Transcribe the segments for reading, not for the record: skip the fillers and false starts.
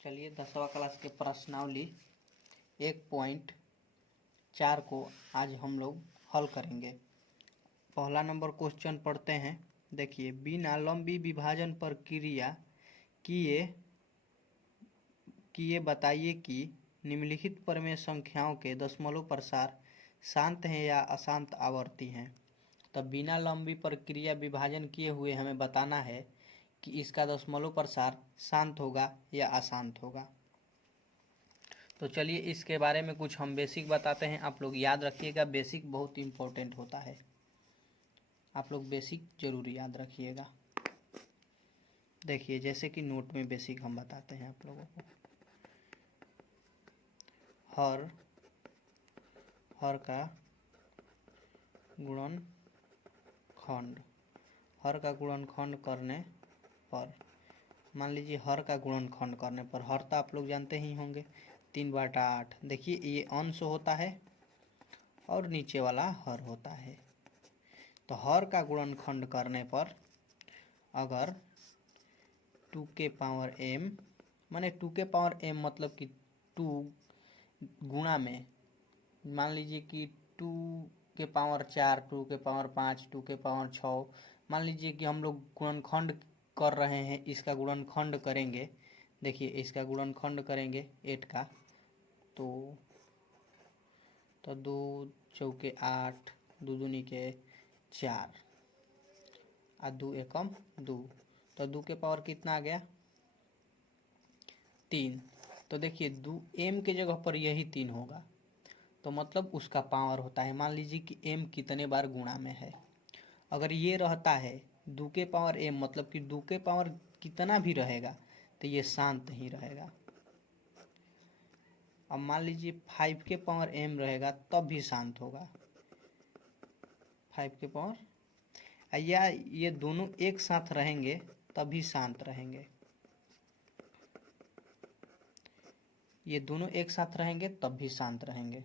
चलिए 10वीं क्लास के प्रश्नावली 1.4 को आज हम लोग हल करेंगे। पहला नंबर क्वेश्चन पढ़ते हैं। देखिए, बिना लंबी विभाजन प्रक्रिया किए बताइए कि निम्नलिखित प्रमेय संख्याओं के दशमलव प्रसार शांत हैं या अशांत आवर्ती हैं। तब बिना लंबी प्रक्रिया विभाजन किए हुए हमें बताना है कि इसका दशमलव प्रसार शांत होगा या अशांत होगा। तो चलिए इसके बारे में कुछ हम बेसिक बताते हैं। आप लोग याद रखिएगा, बेसिक बहुत इम्पोर्टेंट होता है। आप लोग बेसिक जरूर याद रखिएगा। देखिए, जैसे कि नोट में बेसिक हम बताते हैं आप लोगों को। हर का गुणनखंड करने पर, मान लीजिए हर का गुणनखंड करने पर, हर तो आप लोग जानते ही होंगे 3/8। देखिए, ये अंश होता है और नीचे वाला हर होता है। तो हर का गुणनखंड करने पर अगर 2 के पावर m, माने 2 के पावर m मतलब कि 2 गुणा में, मान लीजिए कि 2 के पावर 4, 2 के पावर 5, 2 के पावर 6, मान लीजिए कि हम लोग गुणनखंड कर रहे हैं, इसका गुणनखंड करेंगे। देखिए, इसका गुणनखंड करेंगे 8 का, तो 2 चौके 8, 2 दूनी के 4 और 2 एकम 2, तो 2 के पावर कितना आ गया 3। तो देखिए 2 m के जगह पर यही 3 होगा, तो मतलब उसका पावर होता है। मान लीजिए कि m कितने बार गुणा में है। अगर ये रहता है 2 के पावर m, मतलब कि 2 के पावर कितना भी रहेगा तो ये शांत ही रहेगा। अब मान लीजिए 5 के पावर m रहेगा तब भी शांत होगा, 5 के पावर, या ये दोनों एक साथ रहेंगे तब भी शांत रहेंगे। ये दोनों एक साथ रहेंगे तब भी शांत रहेंगे।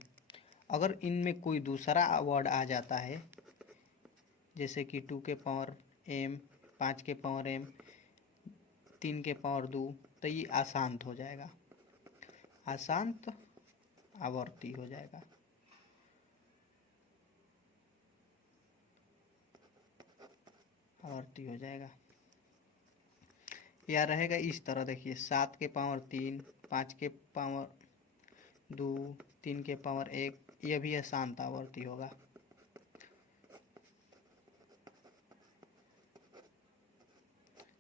अगर इनमें कोई दूसरा वर्ड आ जाता है, जैसे कि 2 के पावर m, 5 के पावर m, 3 के पावर 2, तो ये अशांत हो जाएगा, अशांत आवर्ती हो जाएगा। आवर्ती हो जाएगा या रहेगा इस तरह। देखिए 7 के पावर 3, 5 के पावर 2, 3 के पावर 1, यह भी अशांत आवर्ती होगा।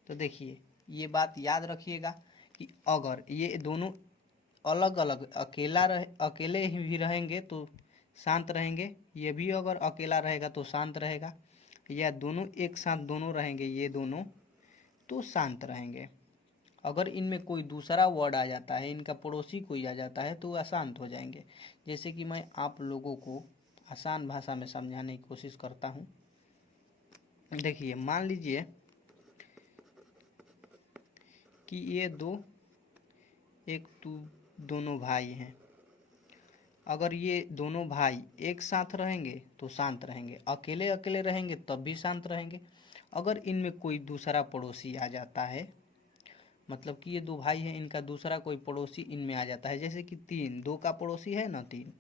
तो देखिए, ये बात याद रखिएगा कि अगर ये दोनों अलग अलग अकेले ही भी रहेंगे तो शांत रहेंगे, ये भी अगर अकेला रहेगा तो शांत रहेगा, या दोनों एक साथ दोनों रहेंगे ये दोनों तो शांत रहेंगे। अगर इनमें कोई दूसरा वर्ड आ जाता है, इनका पड़ोसी कोई आ जाता है, तो अशांत हो जाएंगे। जैसे कि मैं आप लोगों को आसान भाषा में समझाने की कोशिश करता हूँ। देखिए, मान लीजिए कि ये दोनों भाई हैं। अगर ये दोनों भाई एक साथ रहेंगे तो शांत रहेंगे, अकेले अकेले रहेंगे तब भी शांत रहेंगे। अगर इनमें कोई दूसरा पड़ोसी आ जाता है, मतलब कि ये 2 भाई हैं, इनका दूसरा कोई पड़ोसी इनमें आ जाता है, जैसे कि 2 का पड़ोसी है ना 3,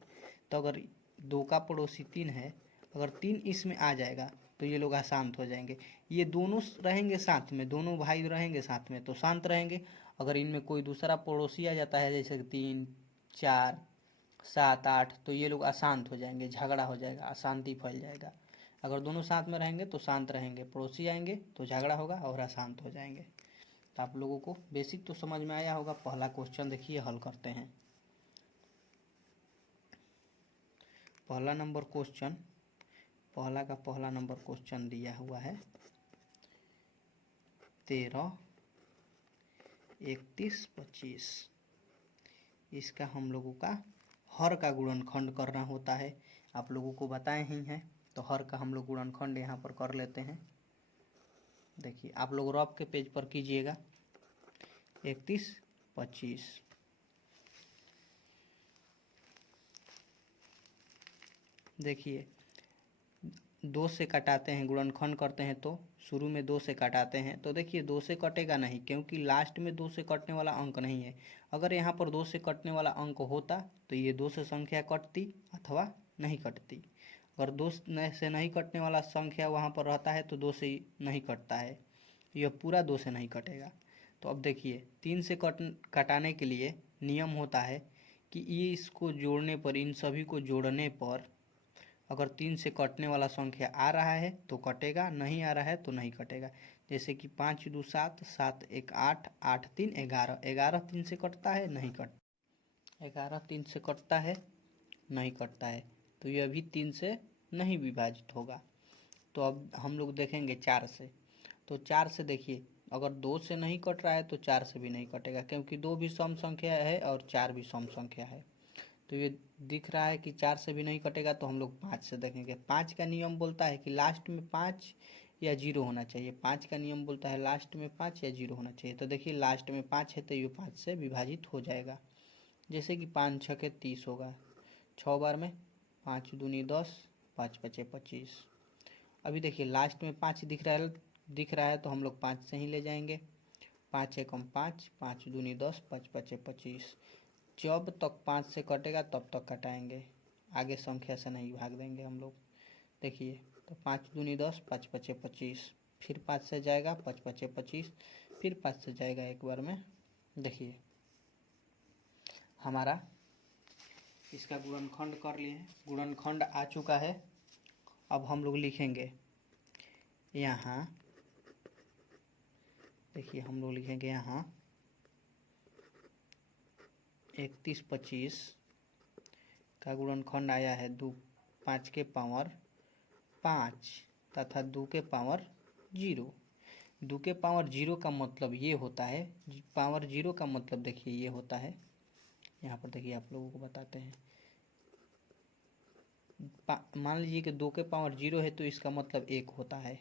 तो अगर 2 का पड़ोसी 3 है, अगर 3 इसमें आ जाएगा तो ये लोग अशांत हो जाएंगे। ये दोनों रहेंगे साथ में, दोनों भाई रहेंगे साथ में तो शांत रहेंगे। अगर इनमें कोई दूसरा पड़ोसी आ जाता है, जैसे 3, 4, 7, 8, तो ये लोग अशांत हो जाएंगे, झगड़ा हो जाएगा, अशांति फैल जाएगा। अगर दोनों साथ में रहेंगे तो शांत रहेंगे, पड़ोसी आएंगे तो झगड़ा होगा और अशांत हो जाएंगे। तो आप लोगों को बेसिक तो समझ में आया होगा। पहला क्वेश्चन देखिए, हल करते हैं। पहला नंबर क्वेश्चन दिया हुआ है 13, 31, 25। इसका हम लोगों का हर का गुणनखंड करना होता है, आप लोगों को बताए ही हैं। तो हर का हम लोग गुणनखंड यहाँ पर कर लेते हैं। देखिए, आप लोग रफ के पेज पर कीजिएगा 31, 25। देखिए, 2 से कटाते हैं, गुणनखंड करते हैं तो शुरू में 2 से कटाते हैं तो देखिए 2 से कटेगा नहीं, क्योंकि लास्ट में 2 से कटने वाला अंक नहीं है। अगर यहाँ पर 2 से कटने वाला अंक होता तो ये 2 से संख्या कटती अथवा नहीं कटती। अगर 2 से नहीं कटने वाला संख्या वहाँ पर रहता है तो 2 से नहीं कटता है, यह पूरा 2 से नहीं कटेगा। तो अब देखिए 3 से कटाने के लिए नियम होता है कि ये इसको जोड़ने पर, इन सभी को जोड़ने पर अगर 3 से कटने वाला संख्या आ रहा है तो कटेगा, नहीं आ रहा है तो नहीं कटेगा। जैसे कि 5 2 7, 7 1 8, 8 3 11, 11 3 से कटता है, नहीं कट 11 3 से कटता है, नहीं कटता है, तो यह भी 3 से नहीं विभाजित होगा। तो अब हम लोग देखेंगे 4 से। तो 4 से देखिए अगर 2 से नहीं कट रहा है तो 4 से भी नहीं कटेगा, क्योंकि 2 भी सम संख्या है और 4 भी सम संख्या है। तो ये दिख रहा है कि 4 से भी नहीं कटेगा, तो हम लोग 5 से देखेंगे। 5 का नियम बोलता है कि लास्ट में 5 या 0 होना चाहिए। 5 का नियम बोलता है लास्ट में 5 या 0 होना चाहिए। तो देखिए लास्ट में 5 है तो ये 5 से विभाजित हो जाएगा। जैसे कि 5 छके 30 होगा, 6 बार में 5 दूनी 10, 5 पचे 25। अभी देखिए लास्ट में 5 दिख रहा है तो हम लोग 5 से ही ले जाएंगे। 5 एकम 5, 5 दूनी 10, 5 पचे 25। जब तक 5 से कटेगा तब तक कटाएंगे, आगे संख्या से नहीं भाग देंगे हम लोग। देखिए तो 5 दूनी 10, 5 पचे 25, फिर 5 से जाएगा 5 पचे 25, फिर 5 से जाएगा एक बार में। देखिए हमारा इसका गुणनखंड कर लिए हैं, गुणनखंड आ चुका है। अब हम लोग लिखेंगे यहाँ, देखिए हम लोग लिखेंगे यहाँ 31 25 का गुणनखंड आया है 2 5 के पावर 5 तथा 2 के पावर 0। 2 के पावर 0 का मतलब ये होता है, पावर 0 का मतलब देखिए ये होता है, यहाँ पर देखिए आप लोगों को बताते हैं। मान लीजिए कि 2 के पावर 0 है तो इसका मतलब 1 होता है।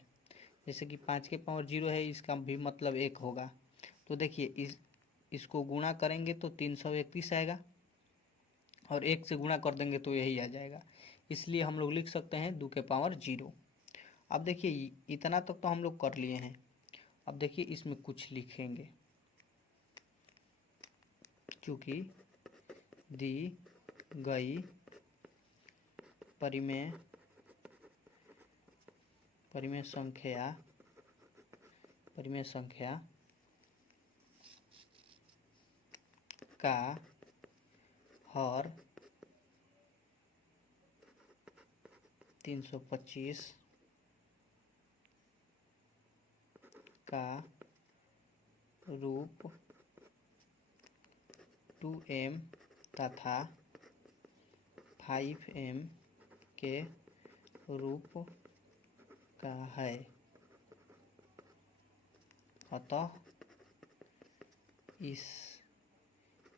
जैसे कि 5 के पावर 0 है, इसका भी मतलब 1 होगा। तो देखिए इसको गुणा करेंगे तो 331 आएगा, और 1 से गुणा कर देंगे तो यही आ जाएगा। इसलिए हम लोग लिख सकते हैं 2 के पावर 0। अब देखिए इतना तक तो हम लोग कर लिए हैं। अब देखिए इसमें कुछ लिखेंगे, चूँकि दी गई परिमेय संख्या का हर 325 का रूप 2m तथा 5m के रूप का है, अतः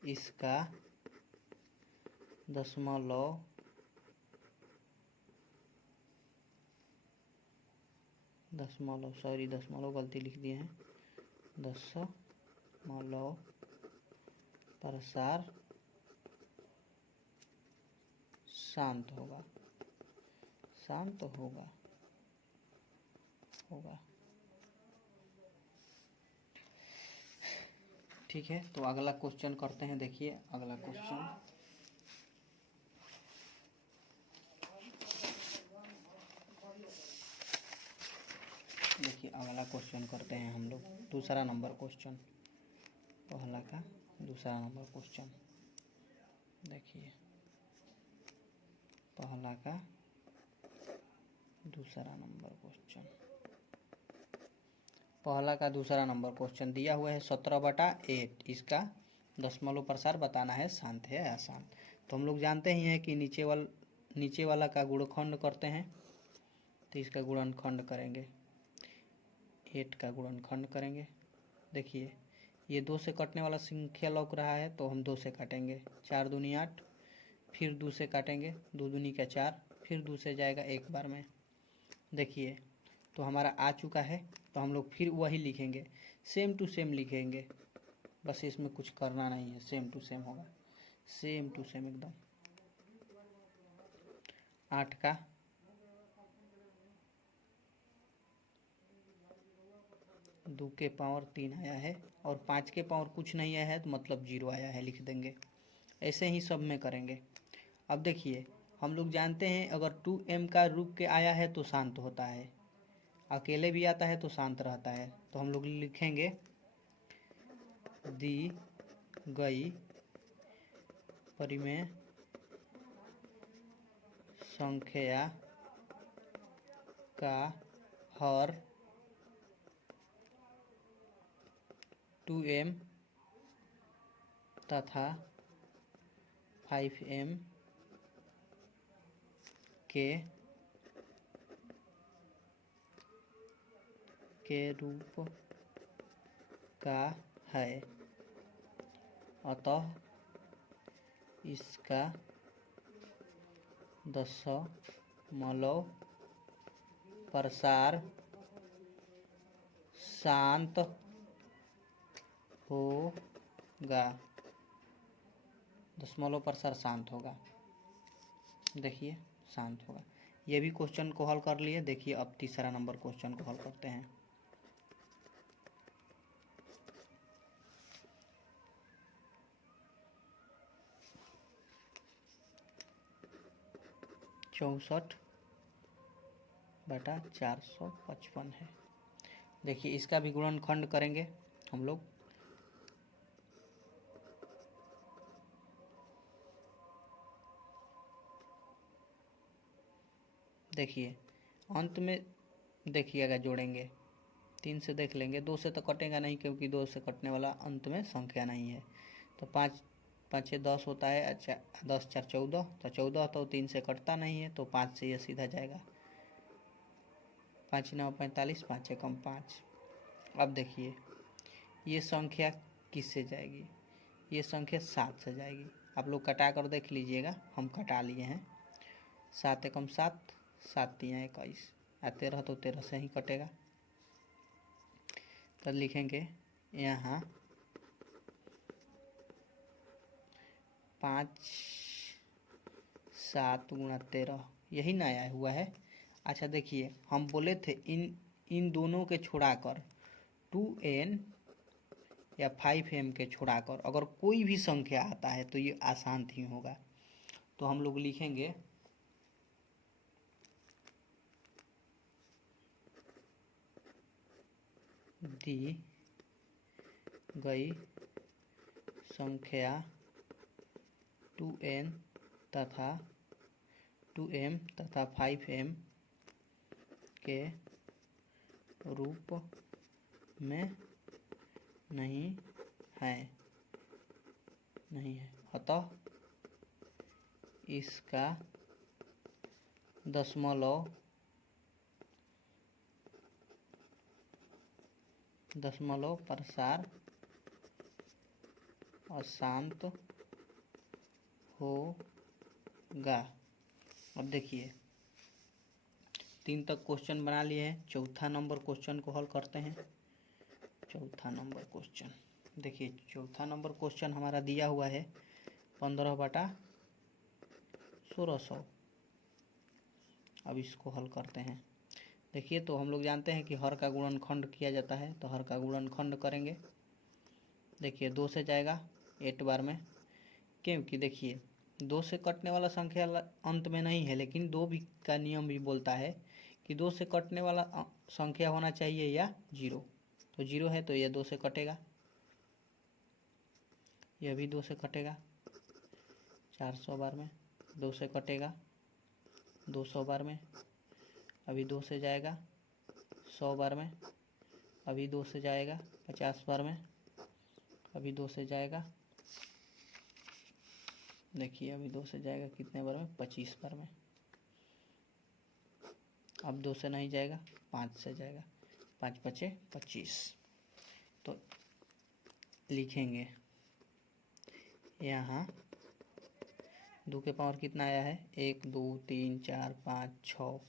इसका दशमलव गलती लिख दिए हैं, दशमलव प्रसार शांत होगा। ठीक है, तो अगला क्वेश्चन करते हैं। देखिए अगला क्वेश्चन, देखिए अगला क्वेश्चन करते हैं हम लोग, दूसरा नंबर क्वेश्चन, पहला का दूसरा नंबर क्वेश्चन। देखिए पहला का दूसरा नंबर क्वेश्चन, पहला का दूसरा नंबर क्वेश्चन दिया हुआ है 17/8। इसका दशमलव प्रसार बताना है, शांत है आसान। तो हम लोग जानते ही हैं कि नीचे वाला का गुणनखंड करते हैं, तो इसका गुणनखंड करेंगे, 8 का गुणनखंड करेंगे। देखिए ये 2 से कटने वाला संख्या लौक रहा है तो हम 2 से काटेंगे, 4 दूनी 8, फिर 2 से काटेंगे, 2 दूनी का 4, फिर 2 से जाएगा एक बार में। देखिए तो हमारा आ चुका है, तो हम लोग फिर वही लिखेंगे, सेम टू सेम लिखेंगे, बस इसमें कुछ करना नहीं है, सेम टू सेम होगा, सेम टू सेम एकदम। 8 का 2 के पावर 3 आया है और 5 के पावर कुछ नहीं आया है तो मतलब 0 आया है, लिख देंगे। ऐसे ही सब में करेंगे। अब देखिए हम लोग जानते हैं अगर 2m का रूप के आया है तो शांत होता है, अकेले भी आता है तो शांत रहता है। तो हम लोग लिखेंगे दी गई परिमेय संख्या का हर 2m तथा 5m के रूप का है, अतः इसका दशमलव प्रसार शांत होगा। दशमलव प्रसार शांत होगा, देखिए शांत होगा। ये भी क्वेश्चन को हल कर लिए। देखिए अब तीसरा नंबर क्वेश्चन को हल करते हैं। चौसठ बटा 455 है। देखिए इसका भी गुणनखंड करेंगे हम लोग। देखिए अंत में देखिएगा जोड़ेंगे, 3 से देख लेंगे, 2 से तो कटेगा नहीं क्योंकि 2 से कटने वाला अंत में संख्या नहीं है। तो 5 5 से 10 होता है, अच्छा 10 4 14, तो 14 तो 3 से कटता नहीं है तो 5 से ये सीधा जाएगा। 5 9 45, 5 एकम 5। अब देखिए ये संख्या किससे जाएगी, ये संख्या 7 से जाएगी। आप लोग कटा कर देख लीजिएगा, हम कटा लिए हैं। 7 एकम 7, 7 3 21, 13 तो 13 से ही कटेगा। तो लिखेंगे यहाँ 5 7 गुणा 13, यही ना आया हुआ है। अच्छा देखिए हम बोले थे इन दोनों के छुड़ाकर 2n या 5m के छुड़ाकर अगर कोई भी संख्या आता है तो ये आसान ही होगा। तो हम लोग लिखेंगे दी गई संख्या 2m तथा 5m के रूप में नहीं है, अतः इसका दशमलव प्रसार अशांत होगा। अब देखिए 3 तक क्वेश्चन बना लिए हैं। चौथा नंबर क्वेश्चन को हल करते हैं। चौथा नंबर क्वेश्चन देखिए, चौथा नंबर क्वेश्चन हमारा दिया हुआ है 15 बटा 1600। अब इसको हल करते हैं। देखिए तो हम लोग जानते हैं कि हर का गुणनखंड किया जाता है, तो हर का गुणनखंड करेंगे। देखिए 2 से जाएगा 8 बार में, क्योंकि देखिए 2 से कटने वाला संख्या अंत में नहीं है, लेकिन 2 भी का नियम भी बोलता है कि 2 से कटने वाला संख्या होना चाहिए या 0। तो 0 है तो ये 2 से कटेगा, यह भी 2 से कटेगा। 400 बार में 2 से कटेगा, 200 बार में अभी 2 से जाएगा, 100 बार में अभी 2 से जाएगा, 50 बार में अभी 2 से जाएगा। देखिए अभी 2 से जाएगा कितने बार में, 25 बार में। अब 2 से नहीं जाएगा, 5 से जाएगा, 5 5 25। तो लिखेंगे यहाँ 2 के पावर कितना आया है, 1 2 3 4 5 6,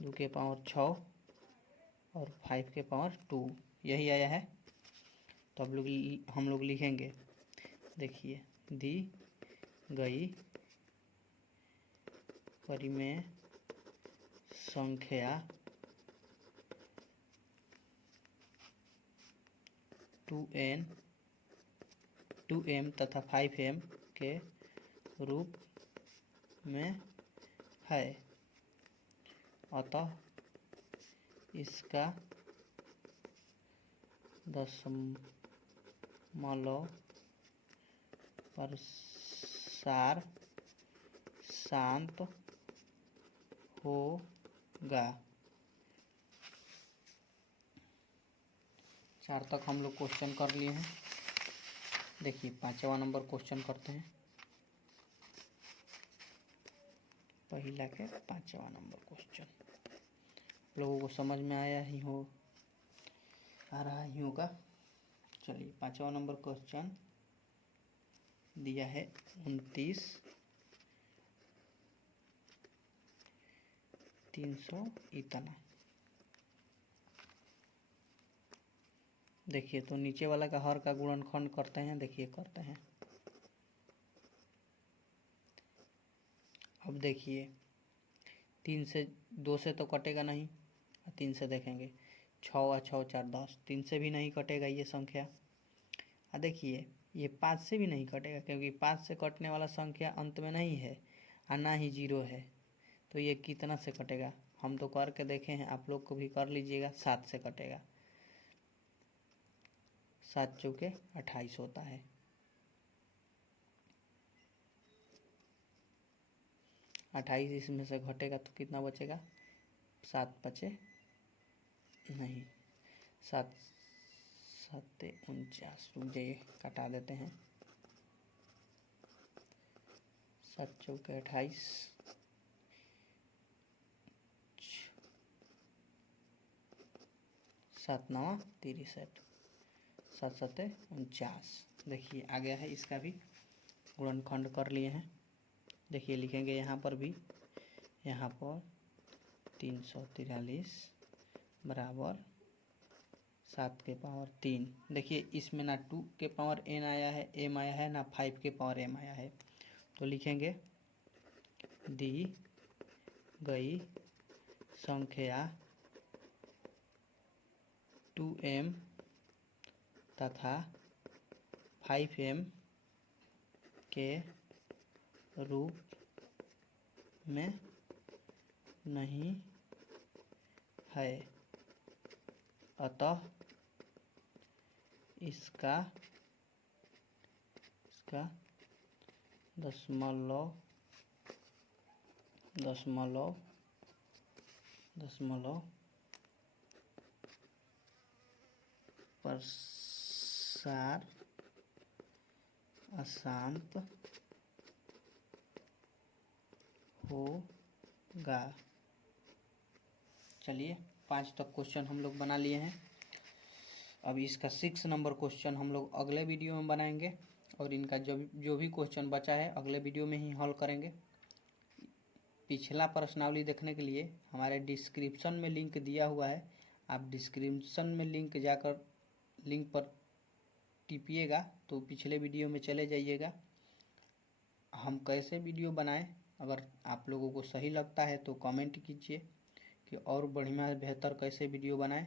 2 के पावर 6 और 5 के पावर 2, यही आया है। तो हम लोग लिखेंगे, देखिए दी गई परिमेय संख्या 2n 2m तथा 5m के रूप में है, अतः इसका दशमलव प्रसार शांत होगा। 4 तक हम लोग क्वेश्चन कर लिए हैं। देखिए 5वां नंबर क्वेश्चन करते हैं। पहला के 5वां नंबर क्वेश्चन लोगों को समझ में आया ही हो, आ रहा ही होगा। चलिए 5वां नंबर क्वेश्चन दिया है 29 300 इतना। देखिए तो नीचे वाला का हर का गुणनखंड करते हैं। देखिए करते हैं। अब देखिए 3 से 2 से तो कटेगा नहीं, 3 से देखेंगे 6 और 6 4 10, 3 से भी नहीं कटेगा ये संख्या। देखिए ये 5 से भी नहीं कटेगा, क्योंकि 5 से कटने वाला संख्या अंत में नहीं है और ना ही 0 है। तो ये कितना से कटेगा हम तो करके देखे हैं, आप लोग को भी कर लीजिएगा। 7 से कटेगा। 7 चौके 28 होता है। 28 इसमें से घटेगा तो कितना बचेगा? 7 बचे नहीं, 7 7 49। मुझे कटा देते हैं। 7 चौके 28, 7 9 63, 7 7 49। देखिए आ गया है। इसका भी गुणनखंड कर लिए हैं। देखिए लिखेंगे यहाँ पर भी, यहाँ पर 343 बराबर 7 के पावर 3। देखिए इसमें ना 2 के पावर n आया है, m आया है, ना 5 के पावर m आया है। तो लिखेंगे दी गई संख्या 2m तथा 5m के रूप में नहीं है, अतः इसका दशमलव प्रसार अशांत होगा। चलिए 5 तक क्वेश्चन हम लोग बना लिए हैं। अब इसका 6 नंबर क्वेश्चन हम लोग अगले वीडियो में बनाएंगे, और इनका जो भी क्वेश्चन बचा है अगले वीडियो में ही हल करेंगे। पिछला प्रश्नावली देखने के लिए हमारे डिस्क्रिप्शन में लिंक दिया हुआ है, आप डिस्क्रिप्शन में लिंक पर टिपिएगा तो पिछले वीडियो में चले जाइएगा। हम कैसे वीडियो बनाएं, अगर आप लोगों को सही लगता है तो कमेंट कीजिए कि और बढ़िया बेहतर कैसे वीडियो बनाएं।